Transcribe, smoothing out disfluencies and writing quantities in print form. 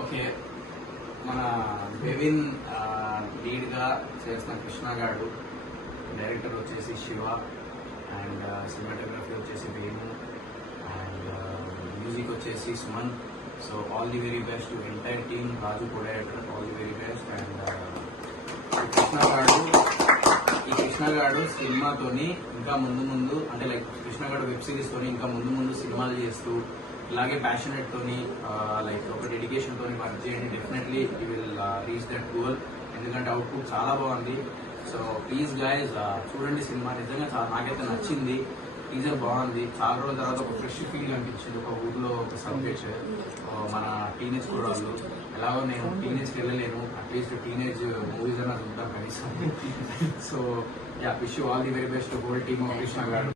Okay, మన బెవిన్ లీడ్గా చేసిన కృష్ణ గారు, డైరెక్టర్ వచ్చేసి శివ, అండ్ సినిమాటోగ్రఫీ వచ్చేసి వేణు, అండ్ మ్యూజిక్ వచ్చేసి Suman. So all the very best to entire team, Raju కోడేటర్, all the very best. And కృష్ణగాడు సినిమాతోని ఇంకా ముందు అంటే లైక్ కృష్ణగాడు వెబ్ సిరీస్ తోని ఇంకా ముందు సినిమాలు చేస్తూ ఇలాగే ప్యాషనెట్ తోని లైక్ ఒక డెడికేషన్ తోని వర్క్ చేయండి. Definitely you will reach that goal. ఎందుకంటే అవుట్పుట్ చాలా బాగుంది. సో ప్లీజ్ గైజ్ చూడండి సినిమా, నిజంగా నాకైతే నచ్చింది. టీజర్ బాగుంది. చాలా రోజుల తర్వాత ఒక ఫ్రెష్ ఫీల్ అనిపించింది. ఒక ఊర్లో ఒక సబ్జెక్ట్, మన టీనేజ్ కుర్రాళ్ళు. ఎలాగో నేను టీనేజ్కి వెళ్ళలేను, అట్లీస్ట్ టీనేజ్ మూవీస్ అన్నా చూద్దాం కనీసం. So yeah, wish you all the very best whole team of Krishna గారు.